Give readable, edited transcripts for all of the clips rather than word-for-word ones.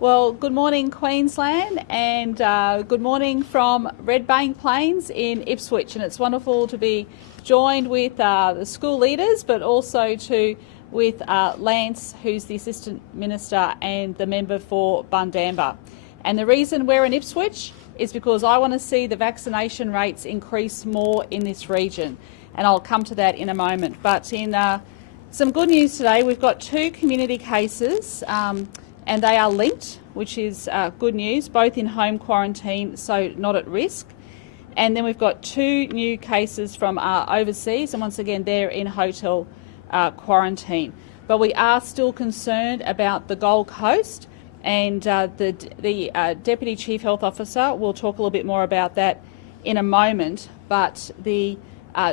Well, good morning Queensland, and good morning from Red Bank Plains in Ipswich, and it's wonderful to be joined with the school leaders, but also with Lance, who's the Assistant Minister and the member for Bundamba. And the reason we're in Ipswich is because I want to see the vaccination rates increase more in this region, and I'll come to that in a moment. But in some good news today, we've got 2 community cases, and they are linked, which is good news, both in home quarantine, so not at risk. And then we've got 2 new cases from overseas, and once again they're in hotel quarantine. But we are still concerned about the Gold Coast, and the Deputy Chief Health Officer will talk a little bit more about that in a moment. But the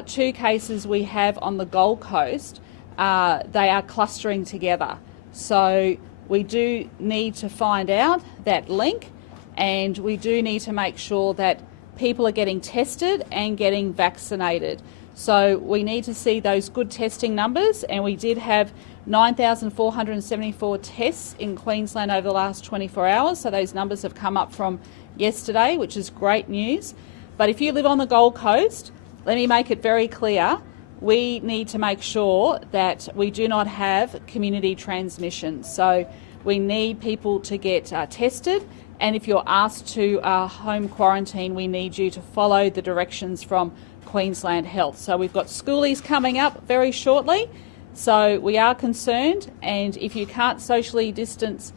2 cases we have on the Gold Coast, they are clustering together. So we do need to find out that link, and we do need to make sure that people are getting tested and getting vaccinated. So we need to see those good testing numbers, and we did have 9,474 tests in Queensland over the last 24 hours. So those numbers have come up from yesterday, which is great news. But if you live on the Gold Coast, let me make it very clear, we need to make sure that we do not have community transmission. So we need people to get tested, and if you're asked to home quarantine, we need you to follow the directions from Queensland Health. So we've got schoolies coming up very shortly, so we are concerned, and if you can't socially distance,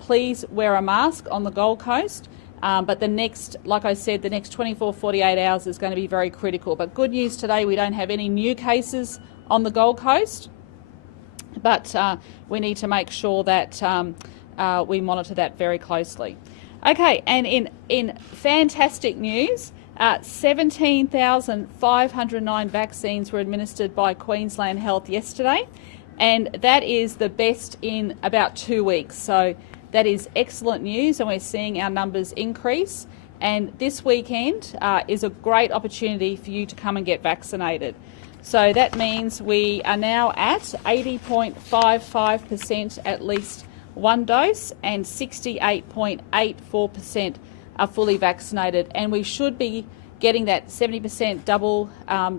please wear a mask on the Gold Coast. But the next, like I said, the next 24, 48 hours is going to be very critical. But good news today, we don't have any new cases on the Gold Coast, but we need to make sure that we monitor that very closely. Okay, and in fantastic news, 17,509 vaccines were administered by Queensland Health yesterday, and that is the best in about 2 weeks. So that is excellent news, and we're seeing our numbers increase. And this weekend is a great opportunity for you to come and get vaccinated. So that means we are now at 80.55% at least 1 dose, and 68.84% are fully vaccinated. And we should be getting that 70% double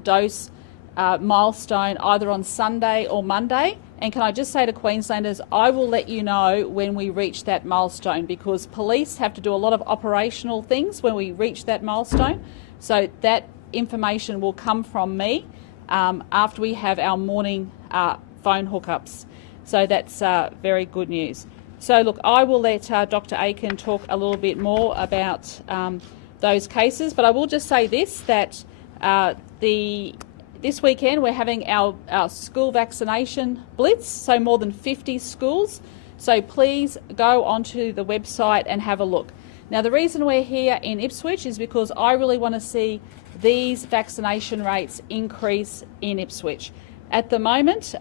dose milestone either on Sunday or Monday. And can I just say to Queenslanders, I will let you know when we reach that milestone, because police have to do a lot of operational things when we reach that milestone. So that information will come from me after we have our morning phone hookups. So that's very good news. So look, I will let Dr. Aiken talk a little bit more about those cases, but I will just say this, that this weekend we're having our school vaccination blitz, so more than 50 schools. So please go onto the website and have a look. Now the reason we're here in Ipswich is because I really want to see these vaccination rates increase in Ipswich. At the moment,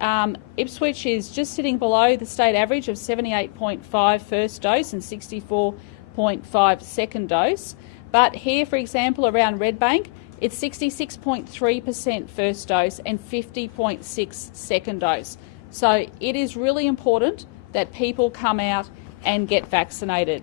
Ipswich is just sitting below the state average of 78.5 first dose and 64.5 second dose. But here, for example, around Red Bank, it's 66.3% first dose and 50.6 second dose. So it is really important that people come out and get vaccinated.